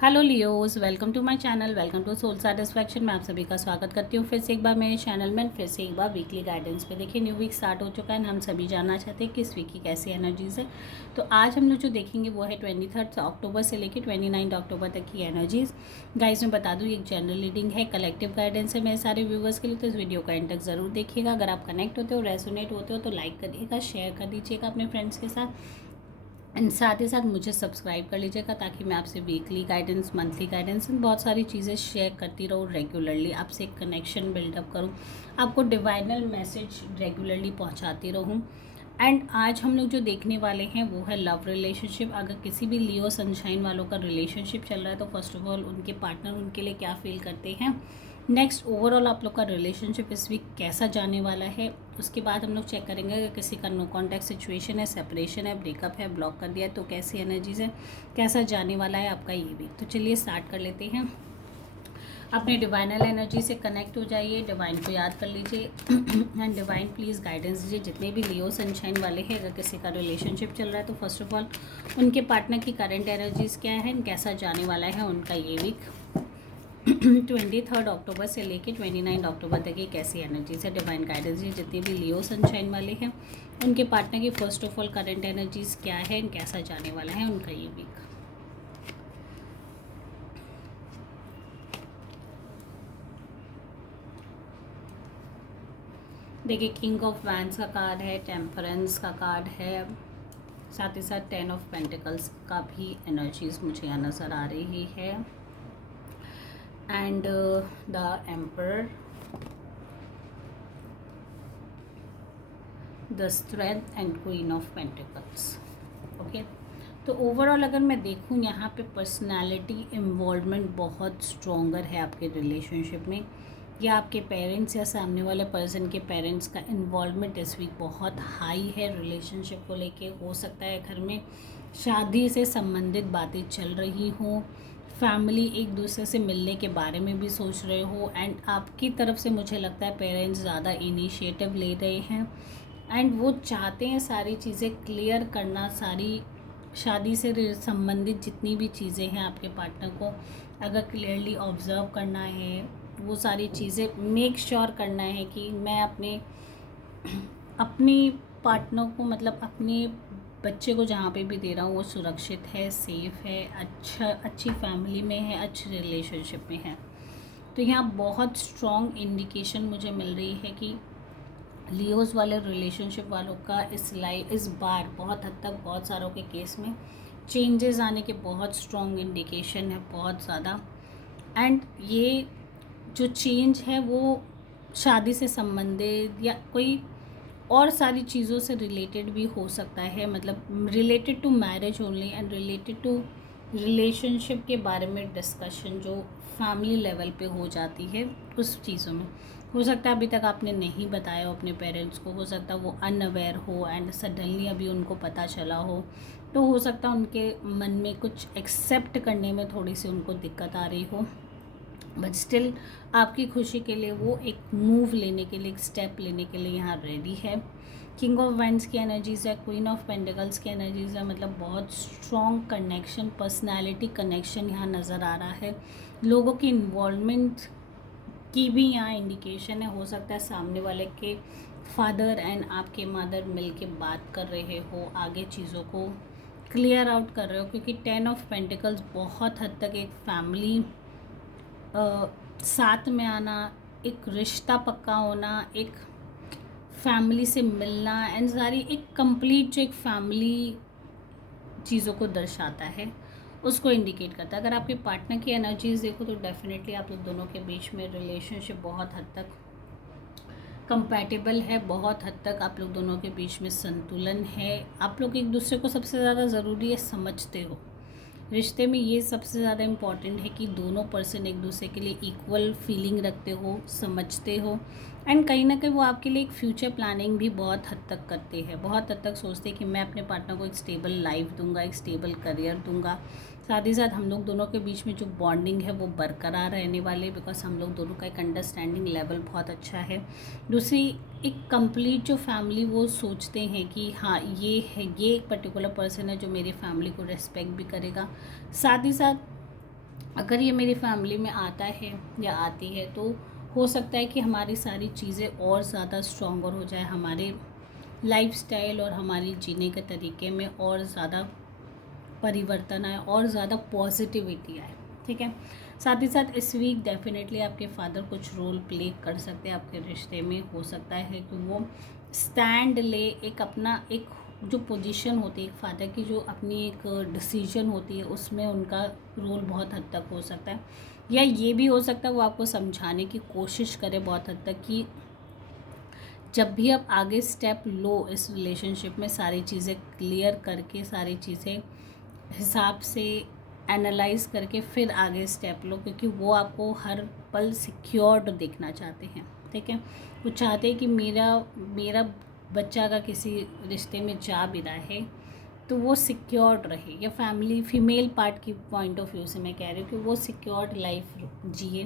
Hello Leos, welcome to my channel, welcome to soul satisfaction. मैं आप सभी का स्वागत करती हूँ फिर से एक बार मेरे चैनल में, फिर से एक बार वीकली गाइडेंस पे। देखिए, न्यू वीक स्टार्ट हो चुका है, हम सभी जानना चाहते हैं कि इस वीक की कैसी एनर्जीज़ है। तो आज हम लोग जो देखेंगे वो है 23 अक्टूबर से लेकर 29 अक्टूबर तक की एनर्जीज़। गाइस, मैं बता दूँ, एक जनरल रीडिंग है, कलेक्टिव गाइडेंस है मेरे सारे व्यूवर्स के लिए। तो इस वीडियो का एंड तक ज़रूर देखिएगा। अगर आप कनेक्ट होते हो, रेजोनेट होते हो तो लाइक करिएगा, शेयर कर दीजिएगा अपने फ्रेंड्स के साथ, एंड साथ ही साथ मुझे सब्सक्राइब कर लीजिएगा ताकि मैं आपसे weekly guidance, monthly guidance and बहुत सारी चीज़ें शेयर करती रहूँ रेगुलरली, आपसे एक कनेक्शन बिल्डअप करूँ, आपको डिवाइनल मैसेज रेगुलरली पहुँचाती रहूँ। एंड आज हम लोग जो देखने वाले हैं वो है लव रिलेशनशिप। अगर किसी भी लियो सनशाइन वालों का रिलेशनशिप चल रहा है तो फर्स्ट ऑफ ऑल उनके पार्टनर उनके लिए क्या फील करते हैं। नेक्स्ट, ओवरऑल आप लोग का रिलेशनशिप इस वीक कैसा जाने वाला है। उसके बाद हम लोग चेक करेंगे अगर किसी का नो कॉन्टैक्ट सिचुएशन है, सेपरेशन है, ब्रेकअप है, ब्लॉक कर दिया है तो कैसी एनर्जीज है, कैसा जाने वाला है आपका ये वीक। तो चलिए स्टार्ट कर लेते हैं। अपने डिवाइनल एनर्जी से कनेक्ट हो जाइए, डिवाइन को याद कर लीजिए एंड डिवाइन प्लीज़ गाइडेंस दीजिए। जितने भी लियो सनशाइन वाले हैं, अगर किसी का रिलेशनशिप चल रहा है तो फर्स्ट ऑफ ऑल उनके पार्टनर की करंट एनर्जीज क्या है, कैसा जाने वाला है उनका ये वीक। 23 अक्टूबर से लेके 29 अक्टूबर तक ये कैसी एनर्जीज है, डिवाइन गाइडेंस ये जितने भी लियो सनशाइन वाले हैं उनके पार्टनर की first of all current energies क्या है, कैसा जाने वाला है उनका ये वीक। देखिए, किंग ऑफ वैंड्स का कार्ड है, टेम्परेंस का कार्ड है, साथ ही साथ 10 ऑफ पेंटिकल्स का भी एनर्जीज मुझे यहाँ नज़र आ रही है, and the emperor, the strength and queen of pentacles. Okay, तो ओवरऑल अगर मैं देखूँ यहाँ पे पर्सनालिटी इन्वॉल्वमेंट बहुत स्ट्रॉन्गर है आपके रिलेशनशिप में, या आपके पेरेंट्स या सामने वाले पर्सन के पेरेंट्स का इन्वॉल्वमेंट इस वीक बहुत हाई है रिलेशनशिप को लेके। हो सकता है घर में शादी से संबंधित बातें चल रही हों, फैमिली एक दूसरे से मिलने के बारे में भी सोच रहे हो, एंड आपकी तरफ से मुझे लगता है पेरेंट्स ज़्यादा इनिशिएटिव ले रहे हैं एंड वो चाहते हैं सारी चीज़ें क्लियर करना, सारी शादी से संबंधित जितनी भी चीज़ें हैं आपके पार्टनर को अगर क्लियरली ऑब्ज़र्व करना है, वो सारी चीज़ें मेक श्योर करना है कि मैं अपनी पार्टनर को, मतलब अपने बच्चे को जहाँ पे भी दे रहा हूँ वो सुरक्षित है, सेफ़ है, अच्छी फैमिली में है, अच्छे रिलेशनशिप में है। तो यहाँ बहुत स्ट्रॉन्ग इंडिकेशन मुझे मिल रही है कि लियोज़ वाले रिलेशनशिप वालों का इस बार बहुत हद तक बहुत सारों के केस में चेंजेस आने के बहुत स्ट्रॉन्ग इंडिकेशन है, बहुत ज़्यादा। एंड ये जो चेंज है वो शादी से संबंधित या कोई और सारी चीज़ों से रिलेटेड भी हो सकता है, मतलब related to marriage only and related to relationship के बारे में डिस्कशन जो फैमिली लेवल पे हो जाती है उस चीज़ों में। हो सकता है अभी तक आपने नहीं बताया हो अपने पेरेंट्स को, हो सकता है वो अनअवेयर हो एंड सडनली अभी उनको पता चला हो, तो हो सकता है उनके मन में कुछ एक्सेप्ट करने में थोड़ी सी उनको दिक्कत आ रही हो, बट स्टिल आपकी खुशी के लिए वो एक मूव लेने के लिए, एक स्टेप लेने के लिए यहाँ रेडी है। किंग ऑफ वाइंड्स की एनर्जीज़ है, क्वीन ऑफ पेंटिकल्स की एनर्जीज़ है, मतलब बहुत स्ट्रॉन्ग कनेक्शन, पर्सनालिटी कनेक्शन यहाँ नज़र आ रहा है। लोगों की इन्वॉल्वमेंट की भी यहाँ इंडिकेशन है। हो सकता है सामने वाले के फादर एंड आपके मदर मिल के बात कर रहे हो, आगे चीज़ों को क्लियर आउट कर रहे हो, क्योंकि 10 ऑफ पेंटिकल्स बहुत हद तक एक फैमिली साथ में आना, एक रिश्ता पक्का होना, एक फैमिली से मिलना एंड सारी एक कंप्लीट जो एक फैमिली चीज़ों को दर्शाता है उसको इंडिकेट करता है। अगर आपके पार्टनर की एनर्जीज देखो तो डेफिनेटली आप लोग दोनों के बीच में रिलेशनशिप बहुत हद तक कंपैटिबल है, बहुत हद तक आप लोग दोनों के बीच में संतुलन है, आप लोग एक दूसरे को सबसे ज़्यादा ज़रूरी है समझते हो। रिश्ते में ये सबसे ज़्यादा इम्पॉर्टेंट है कि दोनों पर्सन एक दूसरे के लिए इक्वल फीलिंग रखते हो, समझते हो, एंड कहीं ना कहीं वो आपके लिए एक फ्यूचर प्लानिंग भी बहुत हद तक करते हैं, बहुत हद तक सोचते हैं कि मैं अपने पार्टनर को एक स्टेबल लाइफ दूंगा, एक स्टेबल करियर दूंगा। साथ ही साथ हम लोग दोनों के बीच में जो बॉन्डिंग है वो बरकरार रहने वाले, बिकॉज हम लोग दोनों का एक अंडरस्टैंडिंग लेवल बहुत अच्छा है। दूसरी, एक कंप्लीट जो फैमिली वो सोचते हैं कि हाँ ये है, ये एक पर्टिकुलर पर्सन है जो मेरी फैमिली को रेस्पेक्ट भी करेगा, साथ ही साथ अगर ये मेरी फैमिली में आता है या आती है तो हो सकता है कि हमारी सारी चीज़ें और ज़्यादा स्ट्रॉन्गर हो जाए, हमारे लाइफस्टाइल और हमारी जीने के तरीके में और ज़्यादा परिवर्तन आए और ज़्यादा पॉजिटिविटी आए। ठीक है, साथ ही साथ इस वीक डेफिनेटली आपके फादर कुछ रोल प्ले कर सकते हैं आपके रिश्ते में। हो सकता है कि वो स्टैंड ले, एक अपना एक जो पोजीशन होती है एक फादर की, जो अपनी एक डिसीजन होती है, उसमें उनका रोल बहुत हद तक हो सकता है। या ये भी हो सकता है वो आपको समझाने की कोशिश करे बहुत हद तक कि जब भी आप आगे स्टेप लो इस रिलेशनशिप में, सारी चीज़ें क्लियर करके, सारी चीज़ें हिसाब से एनालाइज करके फिर आगे स्टेप लो, क्योंकि वो आपको हर पल सिक्योर्ड देखना चाहते हैं। ठीक है, वो चाहते हैं कि मेरा मेरा बच्चा अगर किसी रिश्ते में जा भी रहा है तो वो सिक्योर्ड रहे, या फैमिली फीमेल पार्ट की पॉइंट ऑफ व्यू से मैं कह रही हूँ कि वो सिक्योर्ड लाइफ जिए।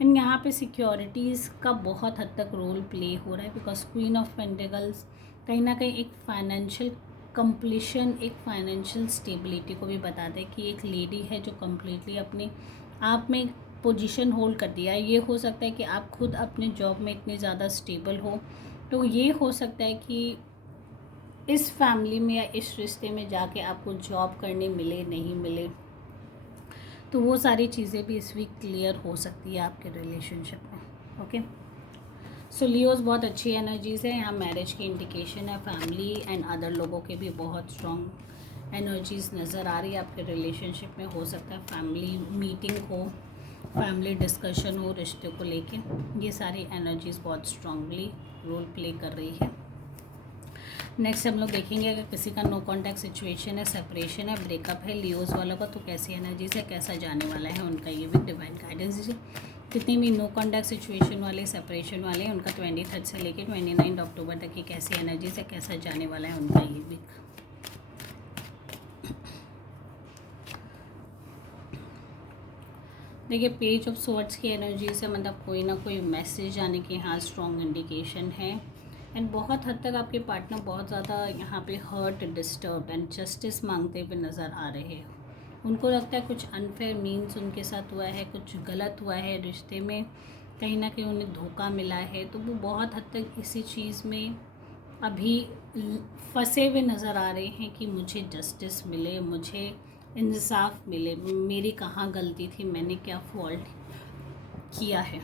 एंड यहाँ पे सिक्योरिटीज़ का बहुत हद तक रोल प्ले हो रहा है, बिकॉज क्वीन ऑफ पेंटिकल्स कहीं ना कहीं एक फाइनेंशियल कंप्लीशन, एक फाइनेंशियल स्टेबिलिटी को भी बताते हैं कि एक लेडी है जो कम्प्लीटली अपने आप में पोजीशन होल्ड कर दिया है। ये हो सकता है कि आप खुद अपने जॉब में इतने ज़्यादा स्टेबल हो, तो ये हो सकता है कि इस फैमिली में या इस रिश्ते में जाके आपको जॉब करने मिले नहीं मिले, तो वो सारी चीज़ें भी इस वीक क्लियर हो सकती है आपके रिलेशनशिप में। ओके, सो लियोज बहुत अच्छी एनर्जीज़ है, यहाँ मैरिज की इंडिकेशन है, फैमिली एंड अदर लोगों के भी बहुत स्ट्रॉन्ग एनर्जीज़ नज़र आ रही है आपके रिलेशनशिप में। हो सकता है फैमिली मीटिंग हो, फैमिली डिस्कशन हो रिश्ते को लेके, ये सारी एनर्जीज़ बहुत स्ट्रांगली रोल प्ले कर रही है। नेक्स्ट हम लोग देखेंगे अगर किसी का नो कॉन्टैक्ट सिचुएशन है, सेपरेशन है, ब्रेकअप है लियोज वालों का, तो कैसी एनर्जीज है, कैसा जाने वाला है उनका, ये भी डिवाइन गाइडेंस दीजिए। जितने भी नो कॉन्टैक्ट सिचुएशन वाले, सेपरेशन वाले, उनका 23 से लेकर 29 अक्टूबर तक की कैसी एनर्जीज है, कैसा जाने वाला है उनका ये भी। देखिए पेज ऑफ स्वॉर्ड्स की एनर्जी से मतलब कोई ना कोई मैसेज आने की यहाँ स्ट्रॉन्ग इंडिकेशन है। एंड बहुत हद तक आपके पार्टनर बहुत ज़्यादा यहाँ पे हर्ट, डिस्टर्ब एंड जस्टिस मांगते हुए नज़र आ रहे हैं। उनको लगता है कुछ अनफेयर मीन्स उनके साथ हुआ है, कुछ गलत हुआ है रिश्ते में, कहीं ना कहीं उन्हें धोखा मिला है, तो वो बहुत हद तक इसी चीज़ में अभी फंसे हुए नज़र आ रहे हैं कि मुझे जस्टिस मिले, मुझे इंसाफ मिले, मेरी कहाँ गलती थी, मैंने क्या फॉल्ट किया है।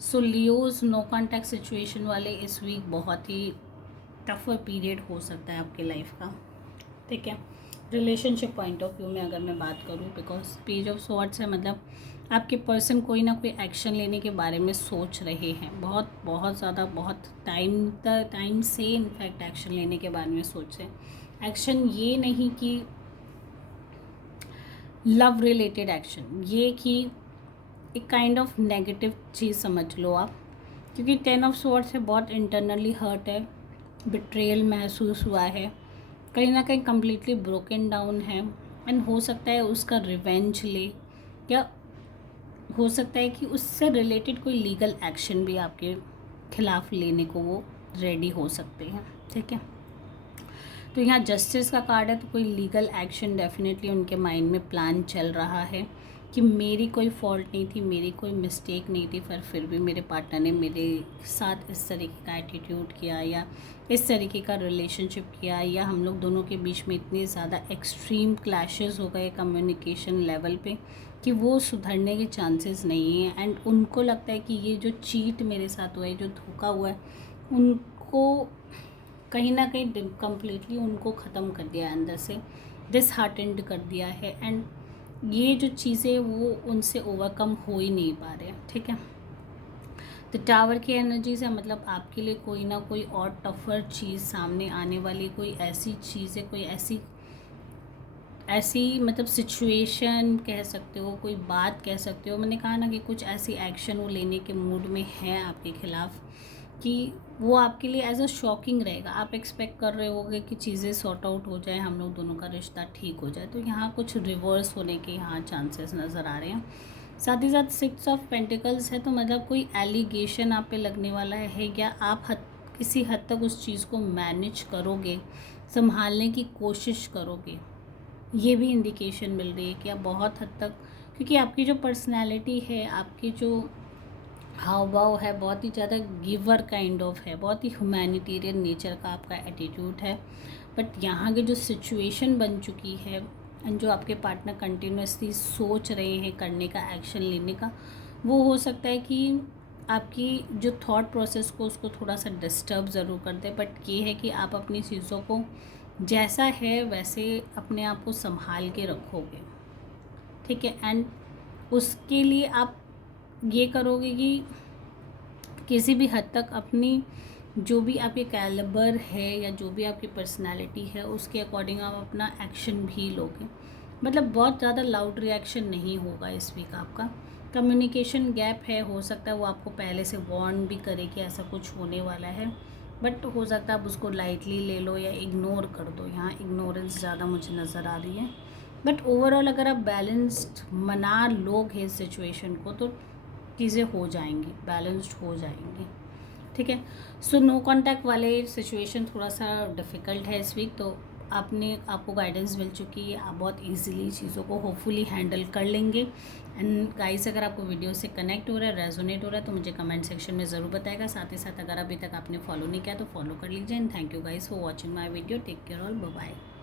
सो लियोज नो कॉन्टैक्ट सिचुएशन वाले इस वीक बहुत ही टफर पीरियड हो सकता है आपके लाइफ का। ठीक है, रिलेशनशिप पॉइंट ऑफ व्यू में अगर मैं बात करूँ, बिकॉज पेज ऑफ स्वॉर्ड्स है, मतलब आपके पर्सन कोई ना कोई एक्शन लेने के बारे में सोच रहे हैं, बहुत बहुत ज़्यादा, बहुत टाइम से इनफैक्ट एक्शन लेने के बारे में सोच रहे हैं। एक्शन ये नहीं कि लव रिलेटेड एक्शन, ये कि एक काइंड ऑफ नेगेटिव चीज़ समझ लो आप, क्योंकि 10 ऑफ स्वॉर्ड्स है, बहुत इंटरनली हर्ट है, बिट्रेयल महसूस हुआ है, कहीं ना कहीं कम्प्लीटली ब्रोकन डाउन है। एंड हो सकता है उसका रिवेंज ले, या हो सकता है कि उससे रिलेटेड कोई लीगल एक्शन भी आपके खिलाफ लेने को वो रेडी हो सकते हैं। ठीक है, तो यहाँ जस्टिस का कार्ड है, तो कोई लीगल एक्शन डेफिनेटली उनके माइंड में प्लान चल रहा है कि मेरी कोई फॉल्ट नहीं थी, मेरी कोई मिस्टेक नहीं थी, पर फिर भी मेरे पार्टनर ने मेरे साथ इस तरीके का एटीट्यूड किया, या इस तरीके का रिलेशनशिप किया, या हम लोग दोनों के बीच में इतने ज़्यादा एक्सट्रीम क्लैशेस हो गए कम्युनिकेशन लेवल पे कि वो सुधरने के चांसेस नहीं हैं। एंड उनको लगता है कि ये जो चीट मेरे साथ हुआ है, जो धोखा हुआ है, उनको कहीं ना कहीं कम्प्लीटली उनको ख़त्म कर दिया है, अंदर से डिसहार्टेंड कर दिया है। एंड ये जो चीज़ें वो उनसे ओवरकम हो ही नहीं पा रहे हैं। ठीक है, तो टावर की एनर्जी से मतलब आपके लिए कोई ना कोई और टफर चीज़ सामने आने वाली, कोई ऐसी चीज़ें, कोई ऐसी मतलब सिचुएशन कह सकते हो, कोई बात कह सकते हो, मैंने कहा ना कि कुछ ऐसी एक्शन वो लेने के मूड में है आपके खिलाफ़ कि वो आपके लिए एज अ शॉकिंग रहेगा। आप एक्सपेक्ट कर रहे होगे कि चीज़ें सॉर्ट आउट हो जाए, हम लोग दोनों का रिश्ता ठीक हो जाए, तो यहाँ कुछ रिवर्स होने के यहाँ चांसेस नज़र आ रहे हैं। साथ ही साथ 6 ऑफ पेंटिकल्स है, तो मतलब कोई एलिगेशन आप पे लगने वाला है, या आप किसी हद तक उस चीज़ को मैनेज करोगे, संभालने की कोशिश करोगे। ये भी इंडिकेशन मिल रही है कि आप बहुत हद तक, क्योंकि आपकी जो पर्सनैलिटी है, आपकी जो हाव भाव है, बहुत ही ज़्यादा गिवर काइंड ऑफ है, बहुत ही ह्यूमैनिटेरियन नेचर का आपका एटीट्यूड है। बट यहाँ की जो सिचुएशन बन चुकी है एंड जो आपके पार्टनर कंटिन्यूसली सोच रहे हैं करने का, एक्शन लेने का, वो हो सकता है कि आपकी जो थॉट प्रोसेस को उसको थोड़ा सा डिस्टर्ब ज़रूर कर दे। बट ये है कि आप अपनी चीज़ों को जैसा है वैसे अपने आप को संभाल के रखोगे, ठीक है। एंड उसके लिए आप ये करोगे कि किसी भी हद तक अपनी जो भी आपके कैलिबर है या जो भी आपकी पर्सनालिटी है उसके अकॉर्डिंग आप अपना एक्शन भी लोगे। मतलब बहुत ज़्यादा लाउड रिएक्शन नहीं होगा इस वीक आपका। कम्युनिकेशन गैप है, हो सकता है वो आपको पहले से वार्न भी करे कि ऐसा कुछ होने वाला है, बट हो सकता है आप उसको लाइटली ले लो या इग्नोर कर दो। यहाँ इग्नोरेंस ज़्यादा मुझे नज़र आ रही है। बट ओवरऑल अगर आप बैलेंस्ड मना लोगे इस सिचुएशन को तो चीज़ें हो जाएंगी, बैलेंस्ड हो जाएंगी, ठीक है। सो नो कांटेक्ट वाले सिचुएशन थोड़ा सा डिफ़िकल्ट है इस वीक, तो आपको गाइडेंस मिल चुकी है, आप बहुत इजीली चीज़ों को होपफुली हैंडल कर लेंगे। एंड गाइस, अगर आपको वीडियो से कनेक्ट हो रहा है, रेजोनेट हो रहा है, तो मुझे कमेंट सेक्शन में ज़रूर बताएगा। साथ ही साथ अगर अभी तक आपने फॉलो नहीं किया तो फॉलो कर लीजिए। And thank you guys for watching my video. Take care all, bye bye.